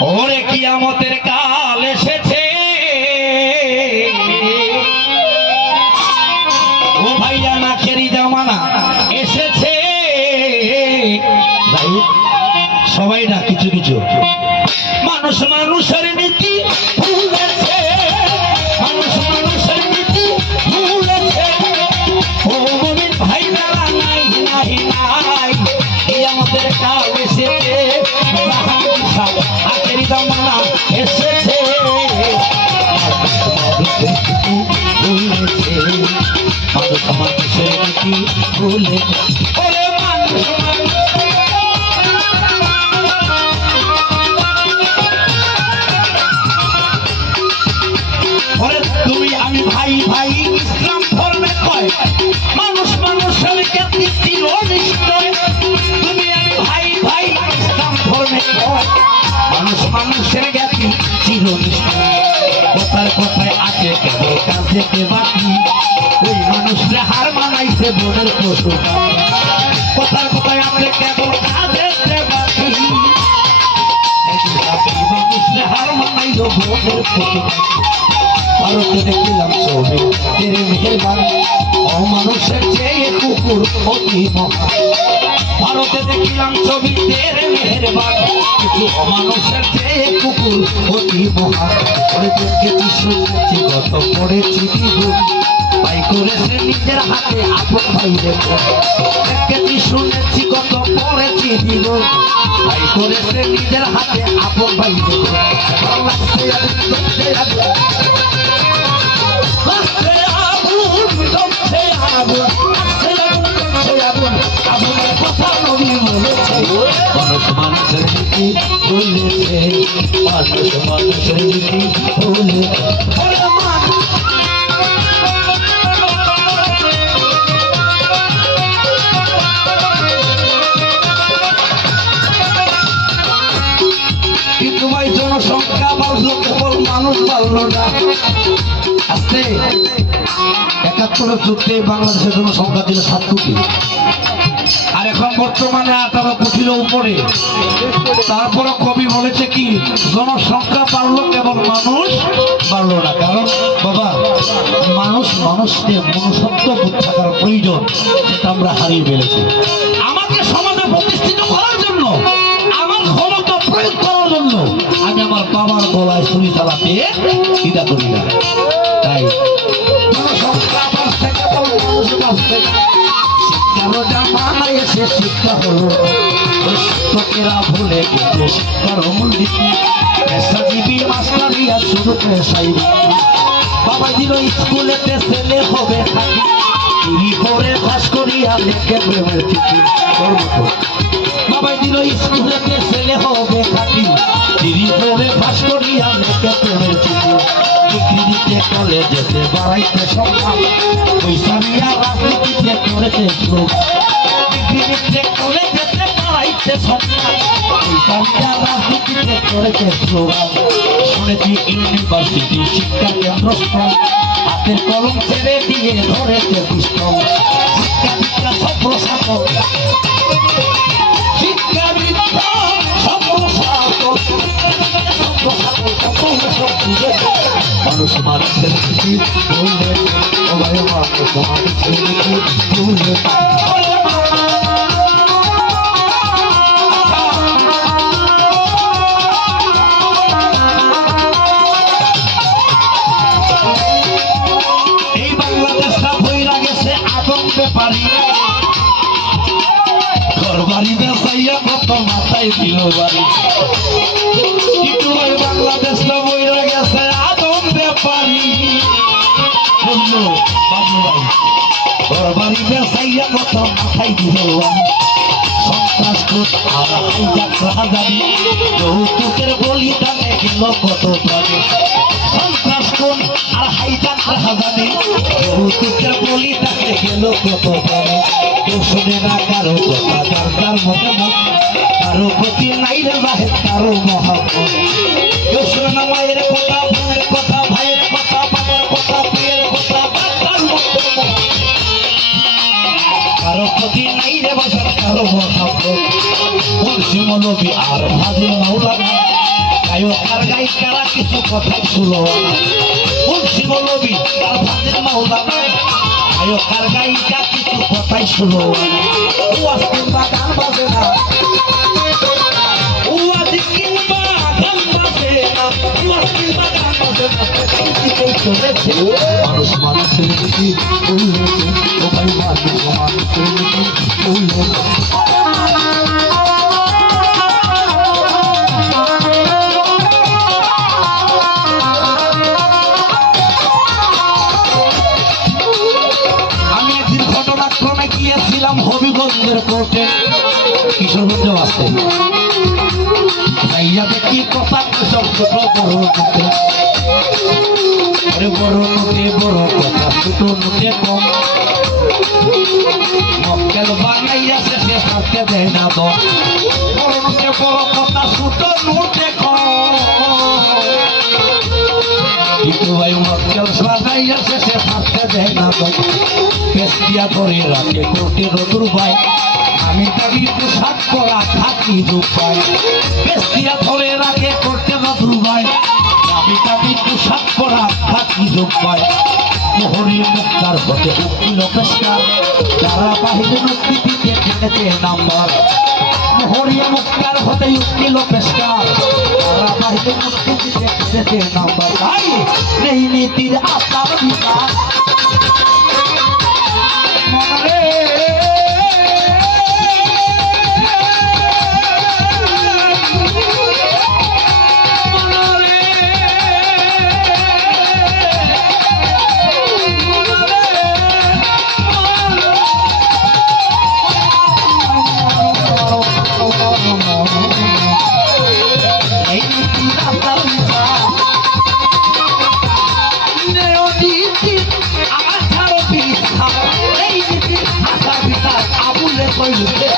ওরে কিয়ামতের কাল এসেছে, ও ভাইয়া নাখেরি জামানা এসেছে। সবাই না কিছু কিছু মানুষ মানুষের নীতি ভুলেছে, মানুষ মানুষের নীতি ভুলেছে। ও মুমিন ভাই মেলা নাই নাই নাই, কিয়ামতের কাল এসেছে, আখেরি জামানা এসেছে। ভুলেছে মানুষ মানুষের নীতি ভুলেছে। ওরে মানুষ তুমি আমি ভাই ভাই ইসলাম ধর্মে কয় মানুষ মানুষের জ্ঞাতি ছিল নিশ্চয়। তুমি আমি ভাই ভাই ইসলাম ধর্মে কয় মানুষ মানুষের জ্ঞাতি ছিল নিশ্চয়। কথার কথায় আছে কেবল কাজেতে বাকি, ওই মানুষরা হার মানাইছে বনের পশু। কথার কথায় আছে কেবল কাজেতে বাকি, মানুষরা হার মানাইল বনের পশু। ভারতে দেখিলাম ছবি তেরে মেহেরবান, অমানুষের চেয়ে কুকুর অতি মহান। ভারতে দেখিলাম ছবি তেরে মেহেরবান, কিছু অমানুষের চেয়ে কুকুর অতি মহান। ওরে তোকে কি শুনেছি গত পড়েছি দ্বিগুণ, ভাই করেছে নিজের হাতে আপন ভাই দেখো। কি শুনেছি গত পড়েছি দ্বিগুণ, ভাই করেছে নিজের হাতে আপন ভাই দেখো। মানুষ মানুষের নীতি ভুলেছে, মানুষ মানুষের নীতি ভুলেছে। কিন্তু ভাই জনসংখ্যা বাড়লো, কেবল মানুষ বাড়লো না। আজকে ৭১ যুদ্ধে বাংলাদেশের জনসংখ্যা ছিল ৭ কোটি, আর এখন বর্তমানে ১৮ কোটির উপরে। তারপরে কবি বলেছে কি জনসংখ্যা বাড়লো কেবল মানুষ বাড়লো না। কারণ বাবা মানুষ মানুষকে মনুষ্যত্ব বোধ থাকার প্রয়োজন, সেটা আমরা হারিয়ে ফেলেছি। আমাকে সমাজে প্রতিষ্ঠিত করার জন্য, আমার ক্ষমতা প্রয়োগ করার জন্য আমি আমার বাবার গলায় ছুরি চালাতে দ্বিধা করি না। তাই জনসংখ্যা বাড়ছে কেবল মানুষ বাড়ছে। শিক্ষার জামানা এসে শিক্ষা হলো, শিক্ষকেরা ভুলে গেছে শিক্ষার মূলনীতি। পেশাজীবী মাস্টারিয়া শুরু পেশাই, বাবা দিল স্কুলেতে ছেলে হবে থাকি, টিভি পড়ে ফাঁস করিয়া লেখে প্রেমের চিঠি। বাবা দিল স্কুলেতে ছেলে হবে থাকি, টিভি পড়ে ফাঁস করিয়া লেখে প্রেমের চিঠি। ডিগ্রি দিতে কলেজেতে বাড়াইতে সম্মান, পয়সা নিয়া রাজনীতিতে করেছে স্লোগান। ডিগ্রি দিতে কলেজেতে বাড়াইতে সম্মান, পয়সা নিয়া রাজনীতিতে করেছে স্লোগান। শুনেছি ইউনিভার্সিটি শিক্ষা কেন্দ্রস্থল, হাতের কলম ছেড়ে দিয়ে ধরেছে পিস্তল। শিক্ষা বিদ্যা সম্প্রসারণ, শিক্ষা বিদ্যা সম্প্রসারণ, মানুষ মানুষের নীতি ভুলে, ও ভাই মানুষ মানুষের নীতি ভুলে। এই বাংলাদেশটা ভইরা গেছে আদম ব্যাপারী, ঘর বাড়ি বেচাইয়া কত মাথায় দিল বাড়ি। কিন্তু ওই বাংলাদেশটা বইরা গেছে আদম ব্যাপারী, বললো বাবু ভাই ঘর বাড়ি বেচাইয়া কত মাথায় দিল বাড়ি। সন্ত্রাস আর হাইজাক রাজানি, যৌতুকের বলিদানে গেল কত প্রাণী। সন্ত্রাস আর হাইজাক রাজানি, যৌতুকের বলিদানে গেল কত প্রাণী। কেউ শুনে না কারো কথা, যার যার মতে মত, কারো প্রতি নাই রে বাহে কারো মহাপত। কেউ শুনে না মায়ের কথা, বোনের কথা, ভাইয়ের কথা, বাবার কথা, প্রিয়ের কথা, তার মতে মত, কারো প্রতি নাই রে বাসার কারো মহাপত। মুর্শিদ মৌলভী আর হাজী মাওলানা গায়কার গায়িকারা কিছু কথা শুনো মুন্সি মৌলবী তার ভাতের মাওলা নাই গায়কার গায়িকা কিছু কথাই শুনো ওয়াজ কিংবা গান বাজে না ওয়াজ কিংবা গান বাজে না ওয়াজ কিংবা গান বাজে না এই চলেছে মানুষ মানুষের প্রতি বললেছে ও ভাই মানুষ মানুষের প্রতি বললেছে গিয়েছিলাম হবিগঞ্জের কোর্টে কিশোরগঞ্জে আসতে যাইয়া দেখি কথা সব ছোট বড় নোটে বড় নোটে বড় কথা ছোট নোটে কম মক্কেল বানাইয়া শেষে থাকতে দেয় না তো বড় নোটে বড় কথা ছোট নোটে কম কিন্তু ভাই মক্কেল বানাইয়া শেষে থাকতে দেয় না তো পেস্টিয়া ধরে রাখে কোর্টের দুর্বাই আমি দাবি পোশাক পরা থাকি দুপাই পেস্টিয়া ধরে রাখে কোর্টের দুর্বাই আমি দাবি পোশাক পরা থাকি দুপাই মোহরি মুক্তার হতে উকিল পেশকার যারা বাহিরে মুক্তি দিতে ঠেকেছে নাম্বার মোহরি মুক্তার হতে উকিল পেশকার যারা বাহিরে মুক্তি দিতে ঠেকেছে নাম্বার তাই এই নীতির আপনার বিচার Hey,